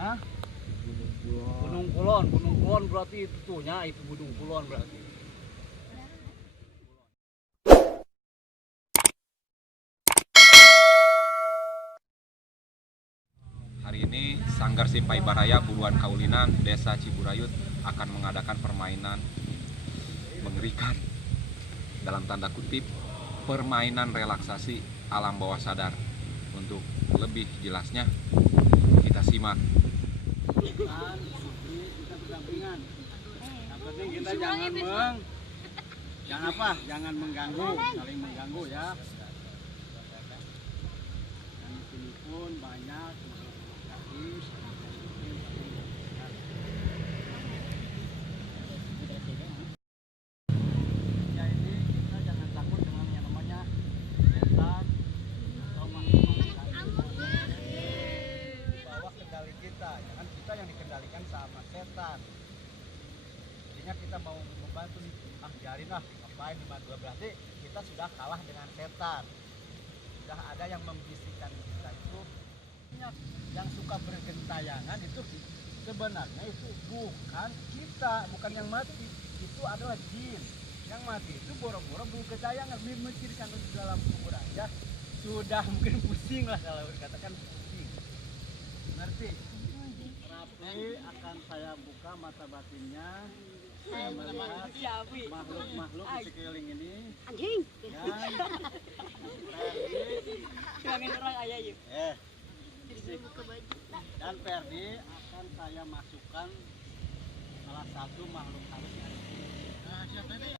Hah? Gunung Kulon berarti itu tuhnya itu Gunung Kulon berarti. Hari ini Sanggar Simpai Baraya Buruan Kaulinan Desa Ciburayut akan mengadakan permainan mengerikan, dalam tanda kutip, permainan relaksasi alam bawah sadar. Untuk lebih jelasnya kita simak. Kita berdampingan. Yang penting kita jangan mengganggu, saling mengganggu ya. Dan di sini pun banyak makhluk ya, ini kita jangan takut dengan yang namanya setan atau makhluk di bawah kendali kita. Jangan kita yang dikendalikan sama setan. Jadinya kita mau membantu nih, biarin lah, ngapain dibantu, berarti kita sudah kalah dengan setan. Sudah ada yang membisikkan kita itu. Yang suka bergentayangan itu sebenarnya itu bukan kita, bukan yang mati, itu adalah jin. Yang mati itu boro-boro bergentayangan, memikirkan di dalam kubur aja sudah mungkin pusing lah, kalau dikatakan pusing. Ngerti? Rapi akan saya buka mata batinnya. Saya melihat makhluk-makhluk di sekeliling ini. Anjing. Dan Ferdi akan saya masukkan salah satu makhluk halus yang ada di sini.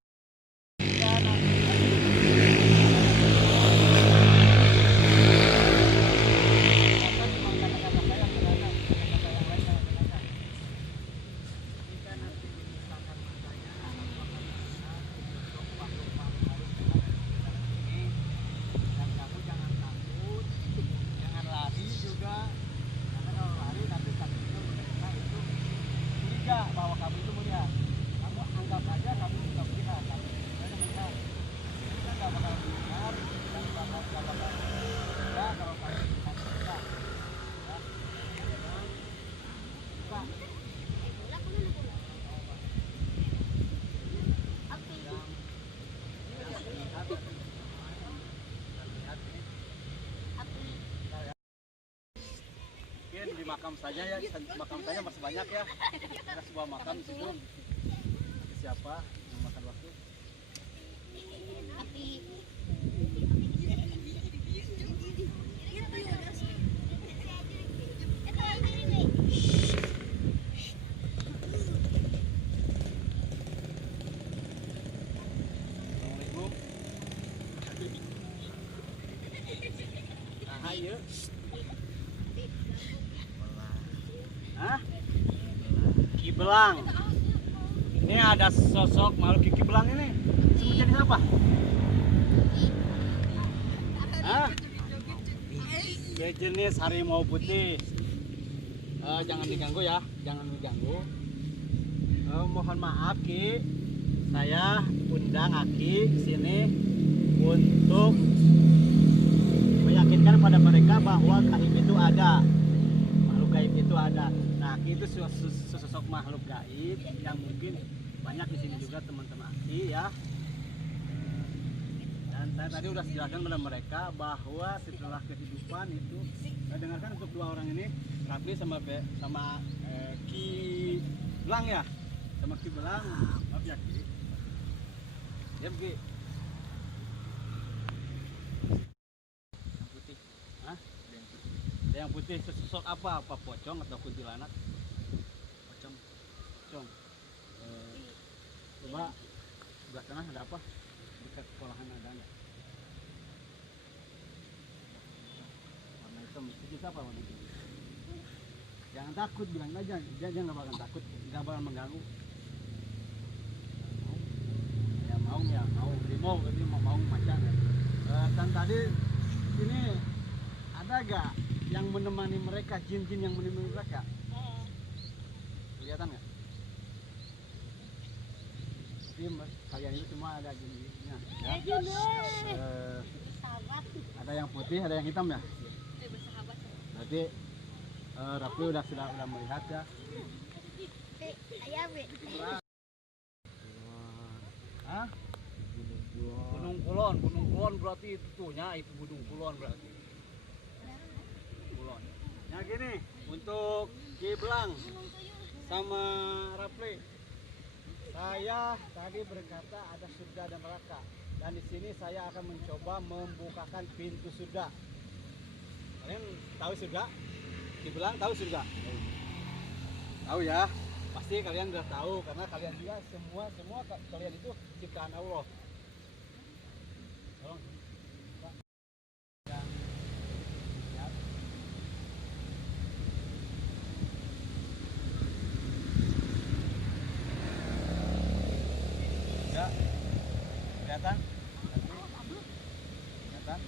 Bahwa kamu itu melihat, kamu anggap aja kamu juga melihat, kamu melihat, kita nggak bakal dengar dan bakal ya kalau kamu melihat kita, mungkin di makam saja ya, makam saja masih banyak ya. Ada sebuah makam di situ. Siapa yang makan waktu? Assalamualaikum. Nah, ayo. Hah? Kibelang. Ini ada sosok makhluk Kibelang ini. Semua jenis apa? Hah? Jenis harimau putih. Jangan diganggu ya, jangan diganggu. Mohon maaf Ki, saya undang Aki ke sini untuk meyakinkan pada mereka bahwa gaib itu ada. Makhluk gaib itu ada. Nah, Aki itu sosok makhluk gaib yang mungkin banyak di sini juga teman-teman Aki ya. Dan saya tadi udah jelaskan kepada mereka bahwa setelah kehidupan itu, saya dengarkan untuk dua orang ini, Rafli sama Ki Belang ya, sama Ki Belang, maaf ya Ki. Diam Ki. Yang putih, hah? Yang putih sosok apa? Apa pocong atau kuntilanak? Pocong. Pocong. Coba sebelah sana ada apa? Dekat sekolahan ada nggak? Warna hitam. Itu apa warna hitam? Jangan takut, bilang aja. Dia nggak bakal takut, nggak bakal mengganggu. Ya mau ya mau. Rimau, tapi mau macan ya. Dan tadi ini ada gak yang menemani mereka, jin-jin yang menemani mereka? Kelihatan nggak? Kalian itu semua ada jin-jinnya ya? Ada yang putih, ada yang hitam ya? Berarti Rafli sudah melihat ya. Hah? Gunung Kulon berarti itu Gunung Kulon berarti. Kulon. Nah gini, untuk Kiblang sama Rafli, saya tadi berkata ada surga dan neraka, dan di sini saya akan mencoba membukakan pintu surga. Kalian tahu surga? Kiblang tahu surga? Tahu ya? Pasti kalian udah tahu karena kalian juga semua kalian itu ciptaan Allah. Tolong. Ya. Kelihatan? Kelihatan?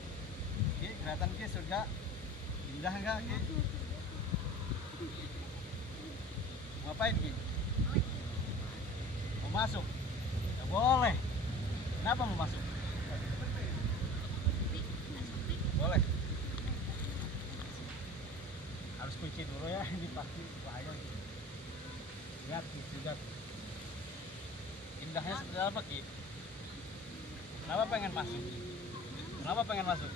Kelihatan ke surga? Indah enggak, Ki? Ngapain, Ki? Mau masuk? Nggak boleh. Kenapa mau masuk? Boleh. Harus kunci dulu ya, ini pasti bahaya. Lihat, Ki, lihat. Indahnya seperti apa, Ki? Kenapa pengen masuk? Kenapa pengen masuk?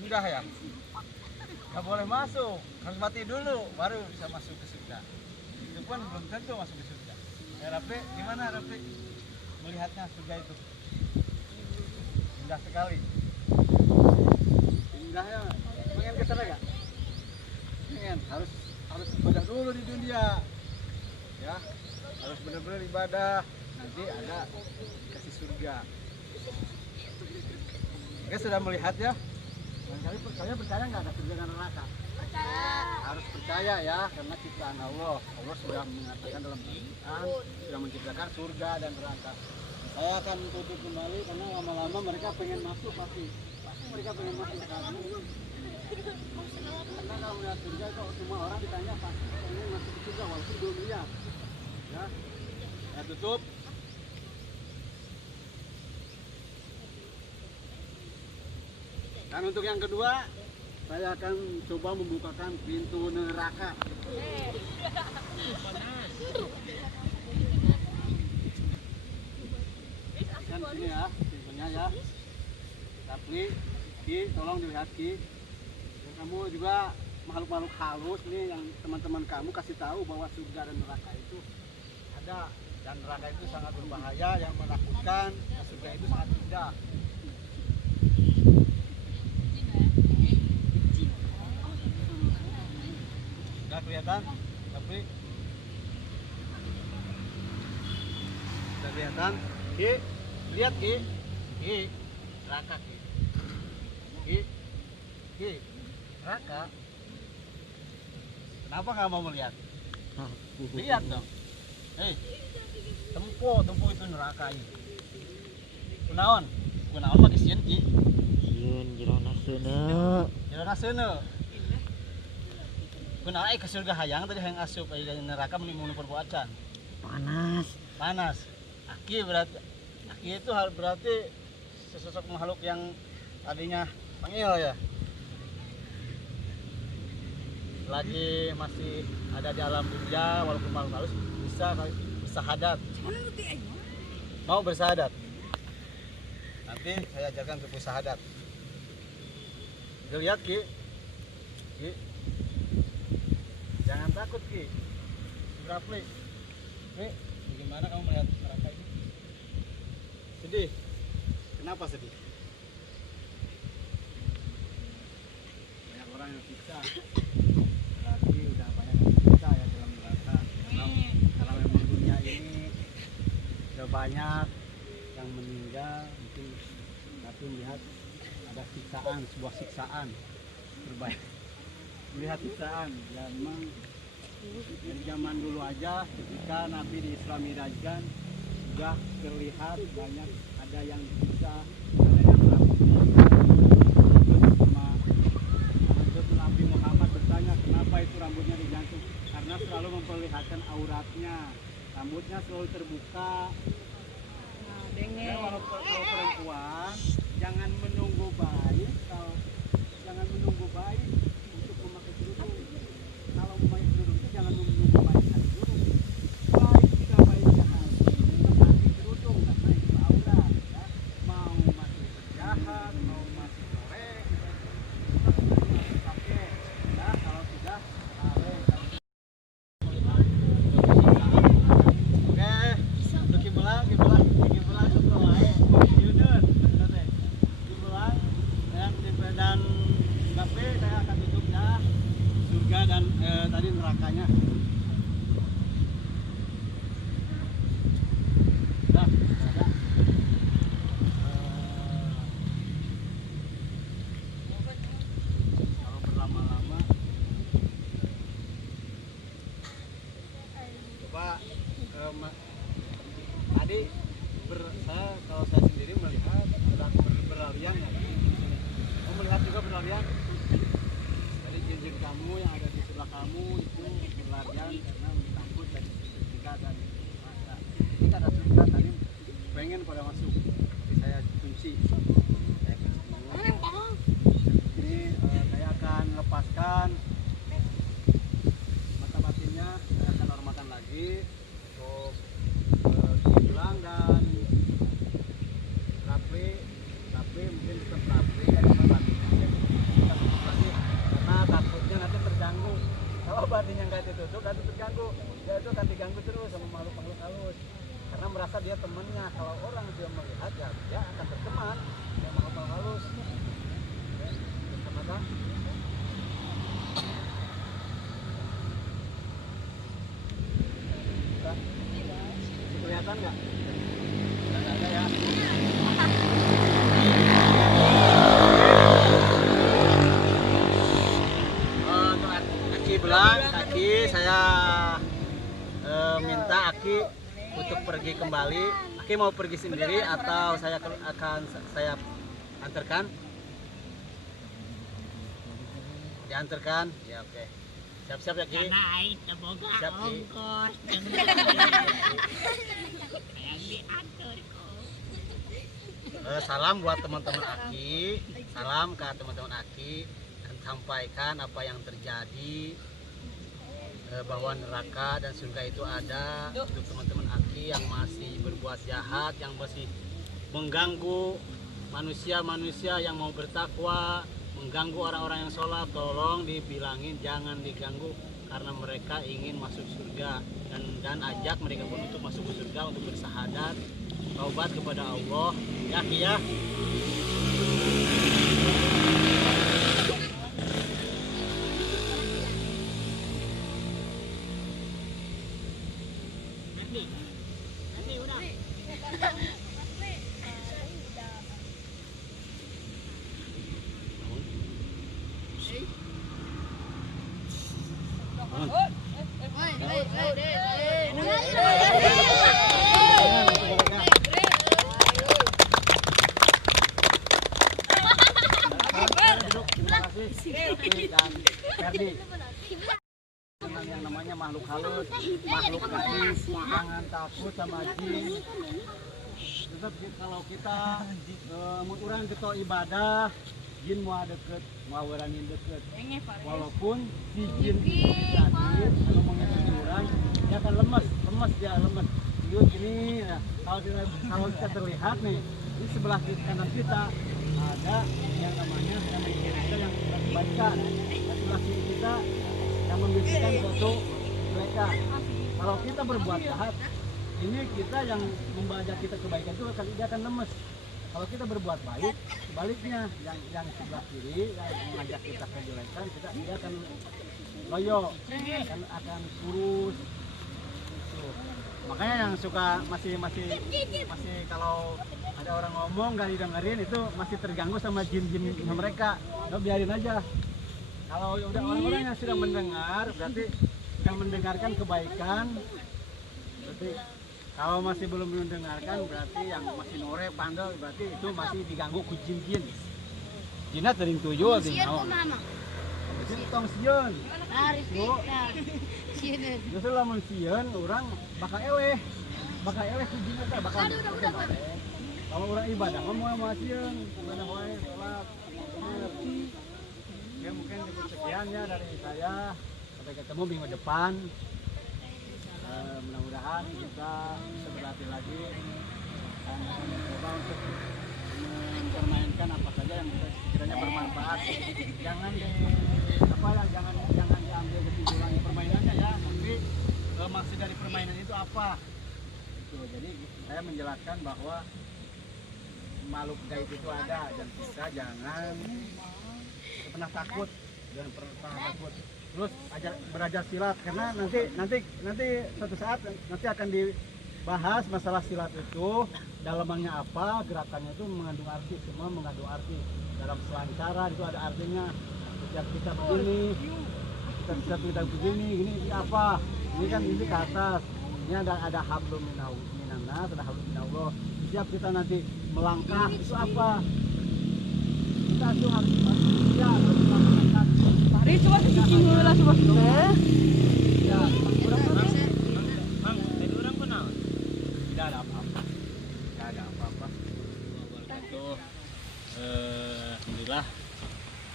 Indah ya? Nggak boleh masuk, harus mati dulu baru bisa masuk ke surga. Itu pun belum tentu masuk ke surga. Ya Rafli, gimana Rafli melihatnya surga itu? Indah sekali. Indahnya, pengen ke sana nggak? Pengen, harus ibadah dulu di dunia. Ya, harus benar-benar ibadah. Nanti ada kasih surga. Oke, sudah melihat ya? Kalian percaya nggak ada surga dan neraka? Percaya. Harus percaya ya, karena ciptaan Allah. Allah sudah mengatakan dalam Al-Quran, sudah menciptakan surga dan neraka. Saya akan tutup kembali karena lama-lama mereka pengen masuk pasti mereka pengen masuk karena kalau melihat surga itu semua orang ditanya pasti pengen masuk ke surga walaupun belum lihat. Ya, saya tutup. Dan untuk yang kedua, saya akan coba membukakan pintu neraka. Kan ini ya, pintunya ya. Tapi, Ki, tolong dilihat Ki. Dan kamu juga makhluk-makhluk halus nih yang teman-teman kamu kasih tahu bahwa surga dan neraka itu ada. Dan neraka itu sangat berbahaya, yang menakutkan. Dan surga itu sangat indah. Sudah kelihatan, tapi sudah kelihatan. Ki, lihat Ki, neraka Ki, neraka. Kenapa nggak mau melihat? Lihat dong. Tempo itu neraka ini. Kunaon pakai sieun Ki. Sieun jerona seuneu. Jerona seuneu. Kunaon ke surga hayang tadi hayang asup neraka menimbulkan perbuatan. Panas. Aki itu berarti sesosok makhluk yang tadinya panggil ya. Lagi masih ada di alam dunia walaupun makhluk halus bisa bersahadat. Mau bersahadat? Nanti saya ajarkan untuk bersahadat. Lihat Ki. Jangan takut Ki. Rafli. Bagaimana kamu melihat neraka ini? Sedih. Kenapa sedih? Banyak orang yang siksa. Lagi udah banyak yang siksa ya dalam neraka. Kalau memang dunia ini udah banyak yang meninggal, mungkin tapi melihat ada siksaan, sebuah siksaan terbaik. Melihat siksaan, ya memang dari zaman dulu aja ketika Nabi di Isra Mirajkan sudah terlihat banyak ada yang bisa, ada yang rambutnya Nabi Muhammad bertanya kenapa itu rambutnya digantung, karena selalu memperlihatkan auratnya, rambutnya selalu terbuka. Ya, walaupun perempuan jangan menunggu rapi mungkin tetap rapi kan cuma batinnya aja kita tutup lagi karena takutnya nanti terganggu. Kalau batinnya nggak ditutup nanti terganggu, dia itu akan diganggu terus sama makhluk-makhluk halus karena merasa dia temannya. Kalau orang dia melihat ya dia akan berteman dengan makhluk-makhluk halus. Kenapa? Kelihatan nggak? Nggak ada ya. Untuk Aki belang, Aki saya minta Aki untuk pergi kembali. Aki mau pergi sendiri atau akan saya antarkan? Diantarkan? Ya oke. Siap-siap ya Ki. Siap Ki. Salam buat teman-teman Aki, salam ke teman-teman Aki, dan sampaikan apa yang terjadi, bahwa neraka dan surga itu ada untuk teman-teman Aki yang masih berbuat jahat, yang masih mengganggu manusia-manusia yang mau bertakwa, mengganggu orang-orang yang sholat. Tolong dibilangin jangan diganggu karena mereka ingin masuk surga, dan ajak mereka pun untuk masuk ke surga, untuk bersahadat, taubat kepada Allah ya Ki ya. Dan Ferdi, yang namanya makhluk halus, makhluk gaib, jangan takut sama jin. Tetap kalau kita orang kita ibadah, jin mau deket, mau orangin deket. Walaupun si jin tadi kalau mengikuti orang, dia akan lemes dia lemes. Yuk gini, nah, kalau kita terlihat nih di sebelah kanan kita ada yang namanya kita yang kebaikan, dan sebelah kiri kita yang membisikkan suatu mereka. Kalau kita berbuat jahat, ini kita yang membaca kita kebaikan itu dia akan lemes. Kalau kita berbuat baik, sebaliknya yang sebelah kiri yang mengajak kita kejelekan, dia akan loyo, akan kurus. Makanya yang suka masih kalau ada orang ngomong gak didengerin itu masih terganggu sama jin-jin mereka. Lo biarin aja. Kalau udah orang-orang yang sudah mendengar berarti sedang mendengarkan kebaikan. Berarti kalau masih belum mendengarkan berarti yang masih nore pandel berarti itu masih diganggu ku jin-jin. Jinat dari tuyul di naon. Jadi tong sieun. Justru lamun sieun orang bakal eleh ku jinat bakal. Kalau orang ibadah mau sieun, ibadah wae salat. Ngerti. Ya mungkin cukup sekian ya dari saya. Sampai ketemu minggu depan. Mudah-mudahan kita bisa berlatih lagi dan mencoba untuk mempermainkan apa saja yang sekiranya bermanfaat. Jangan diambil kesimpulannya permainannya ya, tapi maksud dari permainan itu apa? Tuh, jadi saya menjelaskan bahwa makhluk gaib itu ada dan kita jangan pernah takut, Terus belajar silat karena nanti suatu saat nanti akan dibahas masalah silat itu dalamannya apa, gerakannya itu mengandung arti, semua mengandung arti. Dalam selancaran itu ada artinya. Setiap kita begini, kita begini, ini apa? Ini kan ini ke atas. Ini ada hablum minannas, ada hablum minallah. Setiap kita nanti melangkah itu apa? Kita itu harus melakukan. Hari cuma cicing heula coba teh. Ya, Bang, tadi orang kenal. Tidak ada apa-apa. Alhamdulillah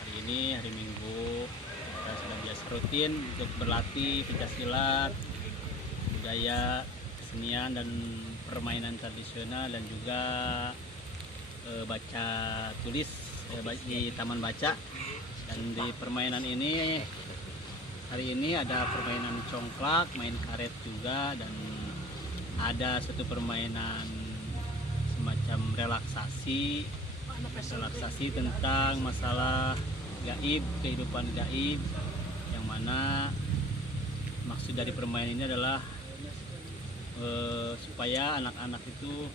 hari ini hari Minggu kita sudah biasa rutin untuk berlatih pencaksilat, budaya, kesenian dan permainan tradisional dan juga baca tulis di taman baca. Dan di permainan ini hari ini ada permainan congklak, main karet juga, dan ada satu permainan semacam relaksasi tentang masalah gaib, kehidupan gaib, yang mana maksud dari permainan ini adalah supaya anak-anak itu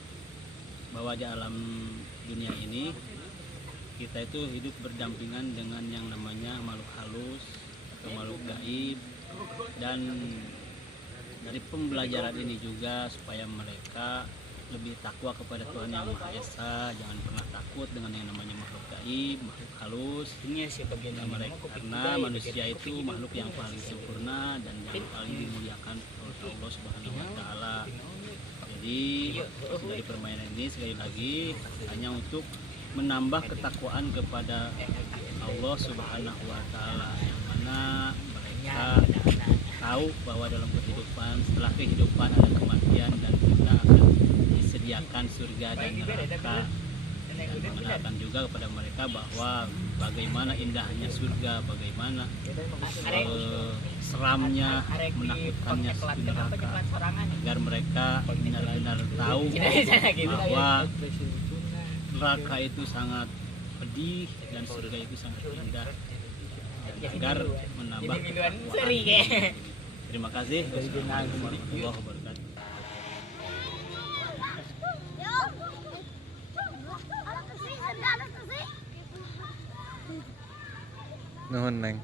bahwa di alam dunia ini kita itu hidup berdampingan dengan yang namanya makhluk halus atau makhluk gaib, dan dari pembelajaran ini juga supaya mereka lebih takwa kepada Tuhan Yang Maha Esa, jangan pernah takut dengan yang namanya makhluk gaib, makhluk halus. Dan mereka, karena manusia itu makhluk yang paling sempurna dan yang paling dimuliakan oleh Allah Subhanahu Wa Taala. Jadi dari permainan ini sekali lagi hanya untuk menambah ketakwaan kepada Allah Subhanahu Wa Taala, yang mana mereka tahu bahwa dalam kehidupan, setelah kehidupan ada kematian, dan kita akan disediakan surga dan neraka. Dan mengenalkan juga kepada mereka bahwa bagaimana indahnya surga, bagaimana seramnya, menakutkannya neraka, agar mereka benar-benar tahu bahwa neraka itu sangat pedih dan surga itu sangat indah, dan agar menambah ketakwaan. Terima kasih. Wassalamualaikum warahmatullahi wabarakatuh. Nuhun Neng.